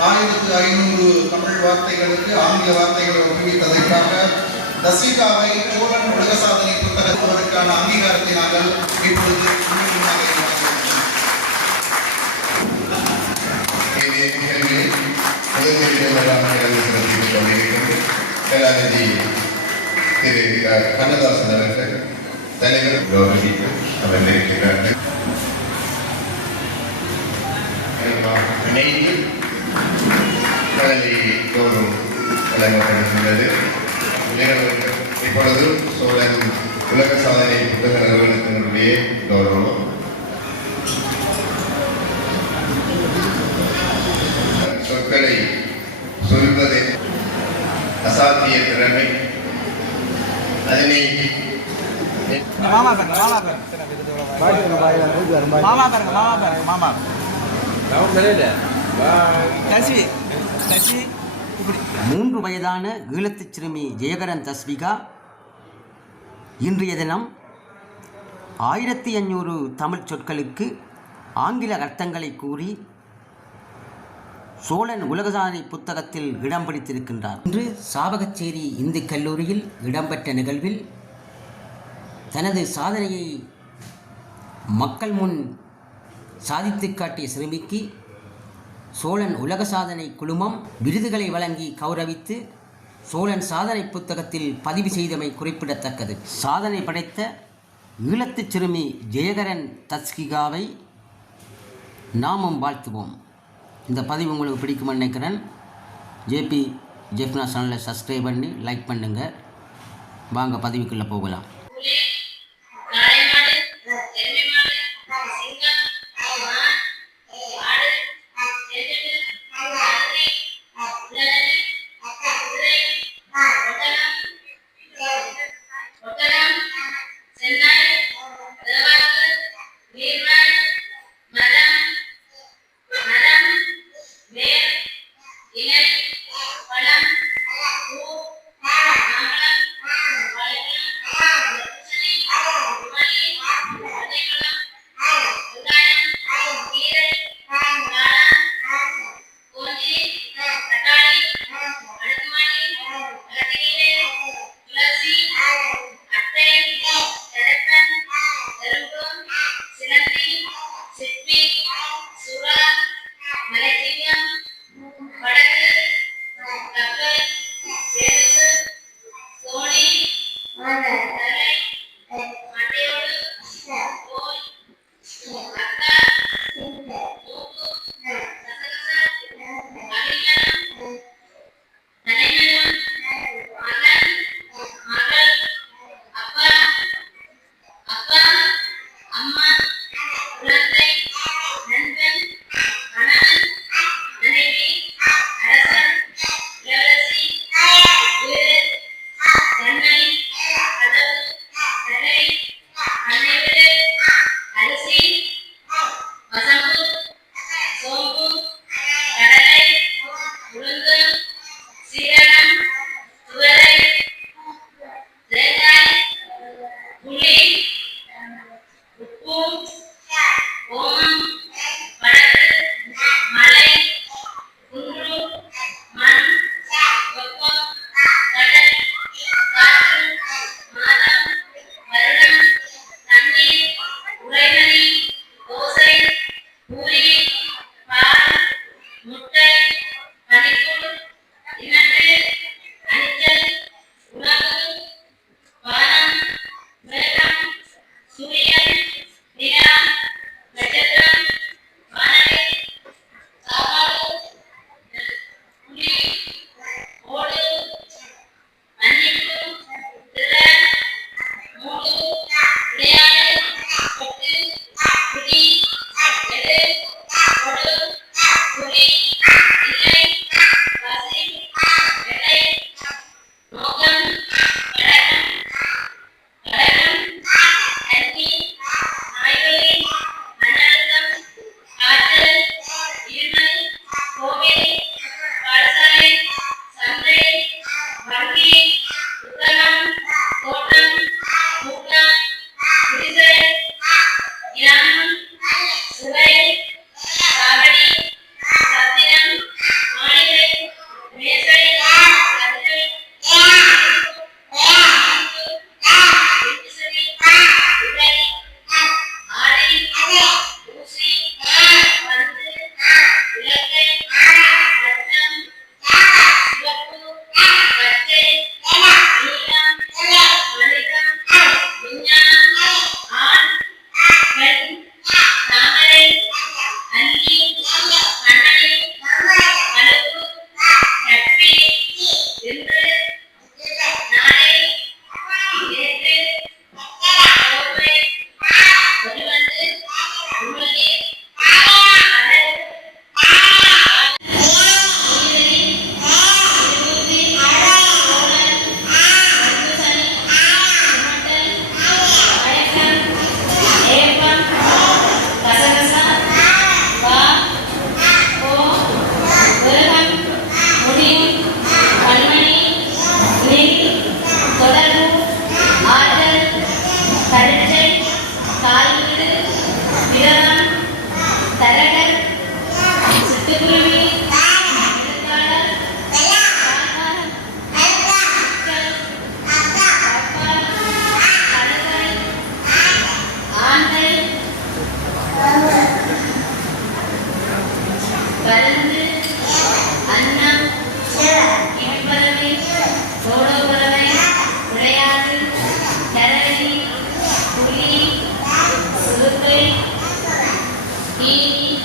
ஆயிரத்து ஐநூறு தமிழ் வார்த்தைகளுக்கு ஆங்கில வார்த்தைகளை ஒப்புவித்ததற்காக தசிகாவை சோழன் உலக சாதனை புத்தகத்திற்கான அங்கீகாரத்தை நாங்கள் இப்பொழுது முழுமையாக திரு கண்ணதாசன் அவர்கள் தலைவர் அவர்கள் இருக்கிறார்கள் இணைந்து கௌரவம் வழங்கப்படுகின்றது நிகழ்வு இப்பொழுது சோழன் உலக சாதனை புத்தக நிறுவனத்தினுடைய கௌரவம். சொற்களை சொல்வதை அசாத்திய திறமை. அதனை மாமா பாருங்க மாமா பாருங்க. மாமா பாருங்க மாமா பாருங்க மாமா. மூன்று வயதான ஈழத்து சிறுமி ஜெயகரன் தஸ்விகா இன்றைய தினம் ஆயிரத்தி அஞ்சூறு தமிழ் சொற்களுக்கு ஆங்கில அர்த்தங்களை கூறி சோழன் உலகசாதனை புத்தகத்தில் இடம் பிடித்திருக்கின்றார். இன்று சாவகச்சேரி இந்து கல்லூரியில் இடம்பெற்ற நிகழ்வில் தனது சாதனையை மக்கள் முன் சாதித்து காட்டிய சிறுமிக்கு சோழன் உலக சாதனை குழுமம் விருதுகளை வழங்கி கௌரவித்து சோழன் சாதனை புத்தகத்தில் பதிவு செய்தமை குறிப்பிடத்தக்கது. சாதனை படைத்த ஈழத்து சிறுமி ஜெயகரன் தஸ்கிகாவை நாமும் வாழ்த்துவோம். இந்த பதிவு உங்களுக்கு பிடிக்கும்னு நினைக்கிறேன். ஜேபி ஜெஃப்னா சேனலை சப்ஸ்கிரைப் பண்ணி லைக் பண்ணுங்கள் வாங்க பதிவுக்குள்ளே போகலாம். தீனி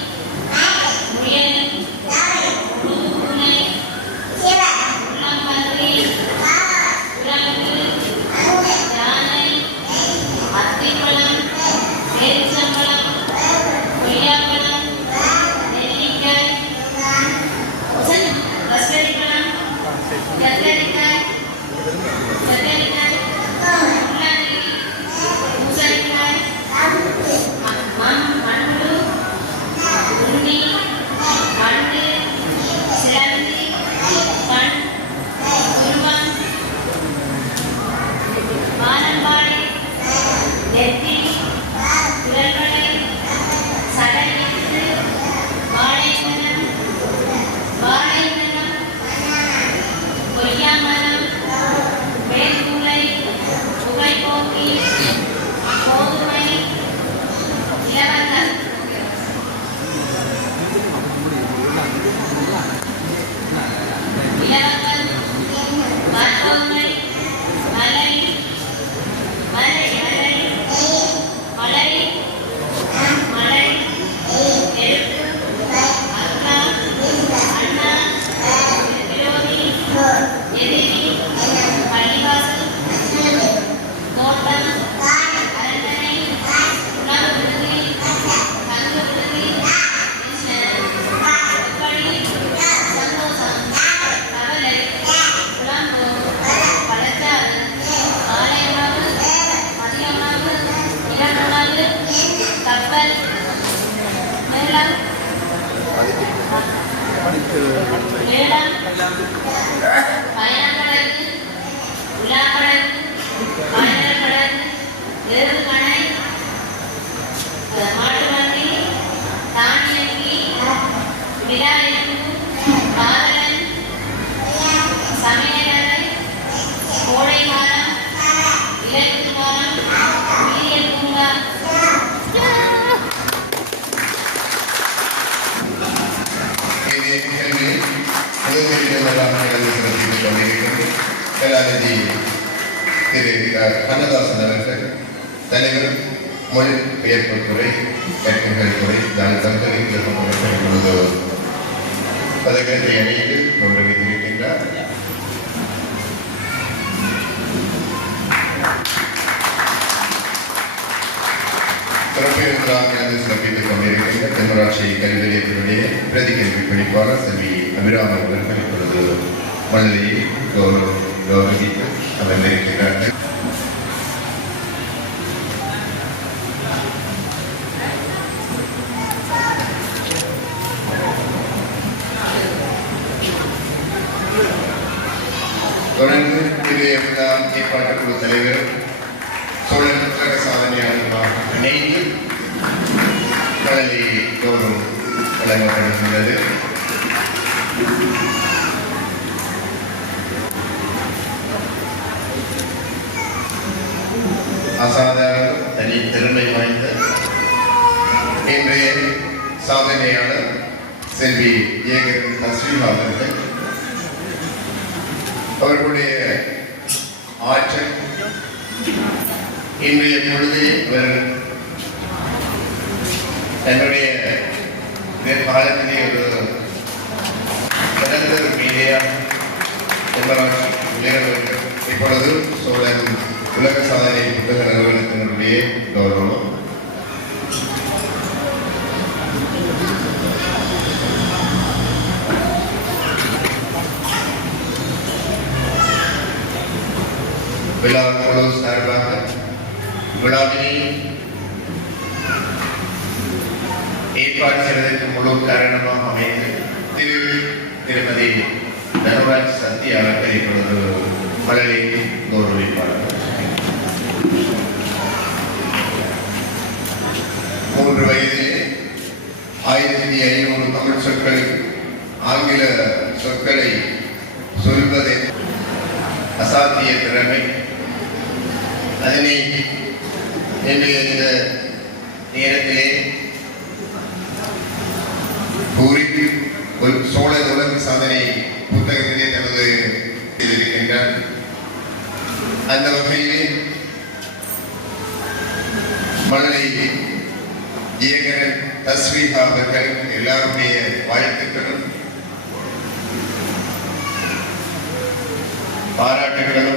கலாநிதி திரு கண்ணதாசன் அவர்கள் தலைவர் மொழி பெயர்ப்பு துறை கற்கைகள் துறை நான் தங்கரின் அவர்கள் இப்பொழுது பதக்கத்தை அணிந்து கொண்டு வைத்திருக்கின்றார் சிறப்பிருந்தால் எனது சிறப்பித்துக் கொண்டிருக்கின்ற தென்மராட்சி கல்வி நிலையத்தினுடைய பிரதி கல்வி பணிப்பாளர் செல்வி அபிராமன் அவர்கள் இப்பொழுது மல்லியை கௌரவம் கௌரவித்து அமர்ந்திருக்கிறார்கள் தொடர்ந்து திரு எம்தாம் ஏற்பாட்டு குழு தலைவர் சோழன் புத்தக சாதனையாளர்களாக இணைந்து கடலை கௌரவம் வழங்கப்படுகின்றது அசாதாரண தனி திறமை வாய்ந்த இன்றைய சாதனையாளர் செல்வி ஏகர் தஸ்வீமா அவர்கள். அவர்களுடைய ஆற்றல் இன்றைய பொழுது இவர் தன்னுடைய காலத்திலே ஒரு கடந்த ஒரு மீடியா விளையாடுவர்கள் இப்பொழுது சோழன் உலக சாதனை புத்தக நிறுவனத்தினுடைய கௌரவம் விழா குழு சார்பாக விழாவினை ஏற்பாடு செய்வதற்கு முழு காரணமாக அமைந்து திரு திருமதி தனுராஜ் சத்யா அவர்கள் இப்பொழுது மலரை கௌரவிப்பார்கள் மூன்று வயதிலே ஆயிரத்தி ஐநூறு தமிழ் சொற்களை ஆங்கில சொற்களை சொல்வதை அசாத்திய திறமை. அதனை இன்றைய இந்த நேரத்திலே புத்தகத்திலே தனது எழுதியிருக்கின்றார் அந்த வகையிலே மழலை இயக்கரன் தஸ்ரீஹா அவர்கள் எல்லாருடைய வாழ்த்துக்களும் பாராட்டுகளும்